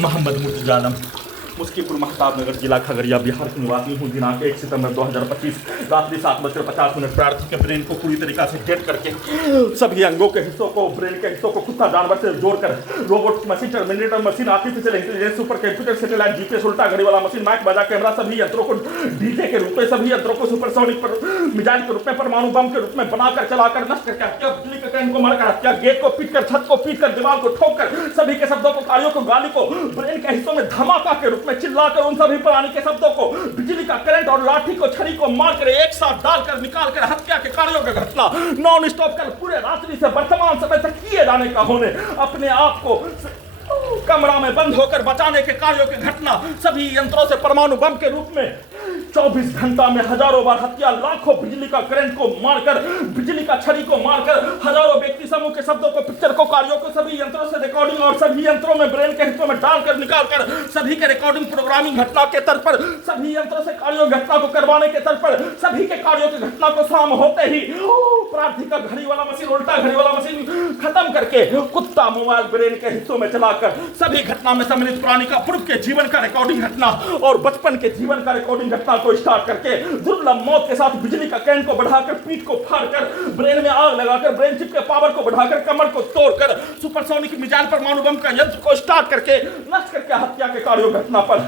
मोहम्मद मुर्तजा आलम, मुस्कीपुर महताब नगर, जिला खगड़िया, बिहार के निवासी हूँ। दिनांक 1 सितंबर 2025 रात्रि 7:50 प्रार्थी के ब्रेन को पूरी तरीका से डेड करके सभी अंगों के हिस्सों को, ब्रेन के हिस्सों को कुत्ता जानवर से जोड़कर robot machine, terminator machine, artificial intelligence, super computer, satellite, GPS, उल्टा घड़ी वाला मशीन, माइक, बाजा, कैमरा, सभी यंत्रों को डीजे के रूप में, सभी यंत्रों को सुपरसोनिक मिजाइल के रूप में, परमाणु बम के रूप में बनाकर, चलाकर, नष्ट करके हत्या, बिजली के करंट को मारकर हत्या, गेट को पीटकर, छत को पीटकर, दीवार को ठोककर, सभी के शब्दों को, कार्यों को, गाली को ब्रेन के हिस्सों में धमाका के रूप में चिल्लाकर उन सभी प्राणी के शब्दों को, बिजली का करंट और लाठी को, छड़ी को मारकर एक साथ डालकर निकालकर हत्या के कार्यों की घटना नॉन स्टॉप कर पूरे रात्रि से वर्तमान समय तक किए जाने का होने, अपने आप को कमरा में बंद होकर बचाने के कार्यों की घटना, सभी यंत्रों से परमाणु बम के रूप में 24 घंटा में हजारों बार हत्या, लाखों बिजली का करंट को मारकर, बिजली का छड़ी को मारकर, हजारों व्यक्ति समूह के शब्दों को, पिक्चर को, कार्यों को सभी यंत्रों से रिकॉर्डिंग और सभी यंत्रों में ब्रेन के हिस्सों में डालकर निकालकर सभी के रिकॉर्डिंग प्रोग्रामिंग घटना के तर्ज पर, सभी यंत्रों से कार्यों घटना को करवाने के तर्ज पर, सभी के कार्यों की घटना को शाम होते ही प्रार्थी का घड़ी वाला मशीन, उल्टा घड़ी वाला मशीन खत्म करके कुत्ता मोबाइल ब्रेन के हिस्सों में चलाकर सभी घटना में सम्मिलित प्राणी का पूर्व के जीवन का रिकॉर्डिंग घटना और बचपन के जीवन का रिकॉर्डिंग घटना को स्टार्ट करके दुर्लभ मौत के साथ बिजली का करंट को बढ़ाकर, पीठ को फाड़कर, ब्रेन में आग लगाकर, ब्रेन चिप के पावर को बढ़ाकर, कमर को तोड़कर, सुपरसोनिक मिसाइल परमाणु बम का यंत्र को स्टार्ट करके नष्ट करके हत्या के कार्यों घटना पर,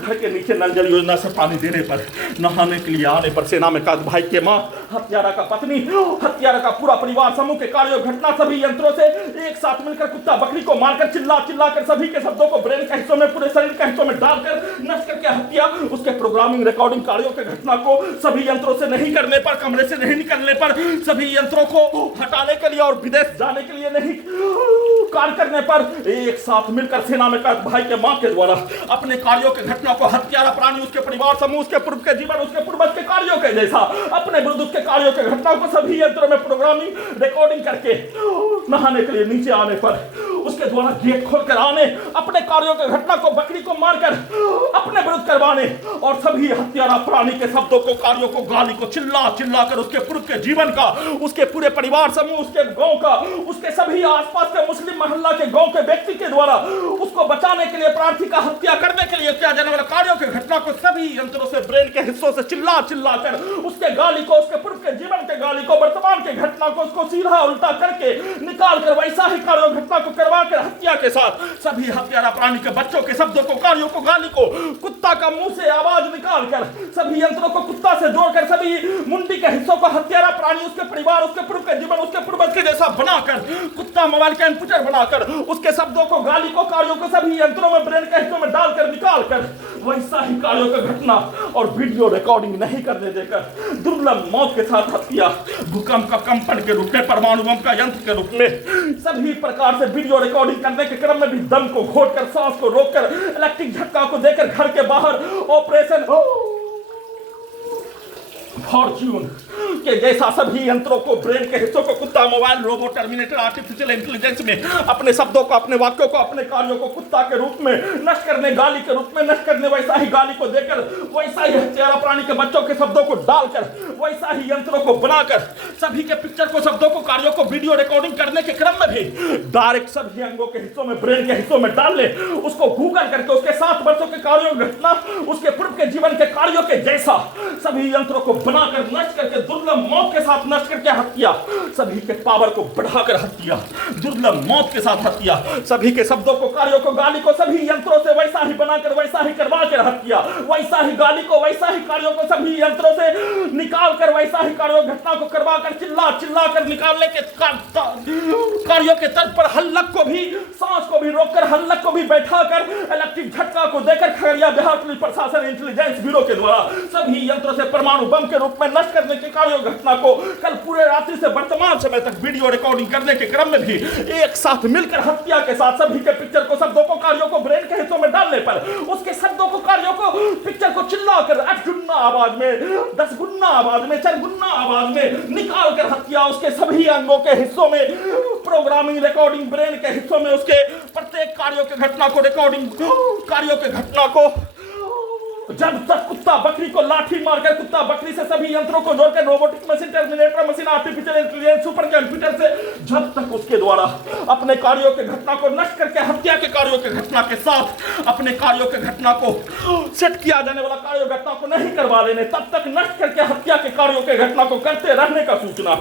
घर के नीचे नल जल योजना से पानी देने पर, नहाने के लिए आने पर, सेना में काद भाई के मां, हत्यारा का पत्नी, हत्यारा का पूरा परिवार समूह के कार्यों घटना, सभी यंत्रों से एक साथ मिलकर कुत्ता बकरी को मारकर, चिल्ला चिल्लाकर सभी के शब्दों को ब्रेन के हिस्सों में, पूरे शरीर के हिस्सों में डालकर नष्ट करके हत्या, उसके प्रोग्रामिंग रिकॉर्डिंग कार्यों के घटना को सभी यंत्रों से नहीं करने पर, कमरे से नहीं निकलने पर, सभी यंत्रों को हटाने के लिए और विदेश जाने के लिए नहीं कार्य करने पर, एक साथ मिलकर सेना में काद भाई के मां के द्वारा अपने कार्यों के घटना को हत्यारा प्राणी, उसके परिवार समूह, उसके पूर्व के जीवन, उसके पूर्वज के कार्यों के जैसा अपने विरुद्ध उसके कार्यों के घटना को सभी यंत्रों में प्रोग्रामिंग रिकॉर्डिंग करके नहाने के लिए नीचे आने पर उसके द्वारा गेट खोलकर आने, अपने कार्यों के घटना को, बकरी को मारकर अपने विरुद्ध करवाने और सभी हत्यारा प्राणी के शब्दों को, कार्यों को, गाली को चिल्ला चिल्लाकर उसके पूर्व के जीवन का, उसके पूरे परिवार समूह, उसके गांव का, उसके सभी आसपास के मुस्लिम मोहल्ला के गांव के व्यक्ति के द्वारा उसको बचाने के लिए, प्रार्थी का हत्या करने के लिए किया जाने वाला कार्यों की घटना को सभी यंत्रों से, ब्रेन के हिस्सों से चिल्ला चिल्लाकर उसके गाली को, उसके पूर्व के जीवन के गाली को, वर्तमान के घटना को उसको सीधा उल्टा करके निकालकर वैसा ही कार्यों घटना को करवाकर हत्या के साथ सभी हत्यारा प्राणी के बच्चों के शब्दों को, कार्यों को, गाली को, कुत्ता का मुंह से आवाज निकालकर सभी यंत्रों को कुत्ता से जोड़कर सभी मुंडी के हिस्सों को हत्यारा प्राणी, उसके परिवार, उसके पूर्व के जीवन, उसके पूर्वज के जैसा बनाकर, कुत्ता मोबाइल कंप्यूटर बनाकर उसके शब्दों को, गाली को, कार्यों को सभी यंत्रों में, ब्रेन के हिस्सों में डालकर निकालकर वैसा ही कार्यों का घटना और वीडियो रिकॉर्डिंग नहीं करने देकर दुर्लभ मौत के साथ हत्या, भूकंप का कंपन के रूप में, परमाणु बम का यंत्र के रूप में, सभी प्रकार से वीडियो रिकॉर्डिंग करने के क्रम में भी दम को घोटकर, सांस को रोककर, इलेक्ट्रिक झटका को देकर घर के बाहर ऑपरेशन फॉर्च्यून के जैसा सभी यंत्रों को, ब्रेन के हिस्सों को, कुत्ता mobile, robot, terminator, artificial intelligence में अपने शब्दों को, अपने वाक्यों को, अपने कार्यों को कुत्ता के रूप में नष्ट करने, गाली के रूप में नष्ट करने, वैसा ही गाली को देकर, वैसा ही हत्यारा प्राणी के बच्चों के शब्दों को डालकर, वैसा ही यंत्रों को बनाकर सभी के पिक्चर को, शब्दों को, कार्यों को वीडियो रिकॉर्डिंग करने के क्रम में भी डायरेक्ट सभी अंगों के हिस्सों में, ब्रेन के हिस्सों में डाल ले, उसको गूगल करके उसके 7 वर्षों के कार्यों घटना, उसके पूर्व के जीवन के कार्यों के जैसा सभी यंत्रों को बनाकर नष्ट करके, दुर्लभ मौत के साथ नष्ट करके हत्या, सभी के पावर को बढ़ाकर हत्या, दुर्लभ मौत के साथ हत्या, सभी के शब्दों को, कार्यों को, गाली को सभी यंत्रों से वैसा ही बनाकर, वैसा ही करवा कर हत्या, वैसा ही गाली को, वैसा ही कार्यों को सभी यंत्रों से निकाल कर, वैसा ही कार्यों घटना को करवा कर, चिल्ला चिल्ला कर निकालने के कार्यों के तर्ज पर हल्लक को भी, सांस को भी रोककर, हल्लक को भी बैठाकर, इलेक्ट्रिक झटका को देकर खगड़िया बिहार पुलिस प्रशासन इंटेलिजेंस ब्यूरो के द्वारा सभी यंत्रों से परमाणु बम के रूप में नष्ट करने के कार्यों घटना को कल पूरे रात्रि से वर्तमान समय तक वीडियो रिकॉर्डिंग करने के क्रम में भी एक साथ मिलकर हत्या के साथ सभी के पिक्चर को, शब्दों को, कार्यों को ब्रेन के हिस्सों में डालने पर उसके शब्दों को, कार्यों को, पिक्चर को चिल्लाकर 8 गुना आवाज में, 10 गुना आवाज में, 4 गुना आवाज में निकाल कर हत्या, उसके सभी अंगों के हिस्सों में प्रोग्रामिंग रिकॉर्डिंग, ब्रेन के हिस्सों में उसके प्रत्येक कार्यों के घटना को, रिकॉर्डिंग कार्यों के घटना को जब तक कुत्ता बकरी को लाठी मारकर कुत्ता बकरी से सभी यंत्रों को जोड़कर robotic machine, terminator machine, artificial intelligence, super computer से जब तक उसके द्वारा अपने कार्यों के घटना को नष्ट करके हत्या के कार्यों के घटना के साथ अपने कार्यों के घटना को सेट किया जाने वाला कार्य घटना को नहीं करवा देने, तब तक नष्ट करके हत्या के कार्यों के घटना को करते रहने का सूचना।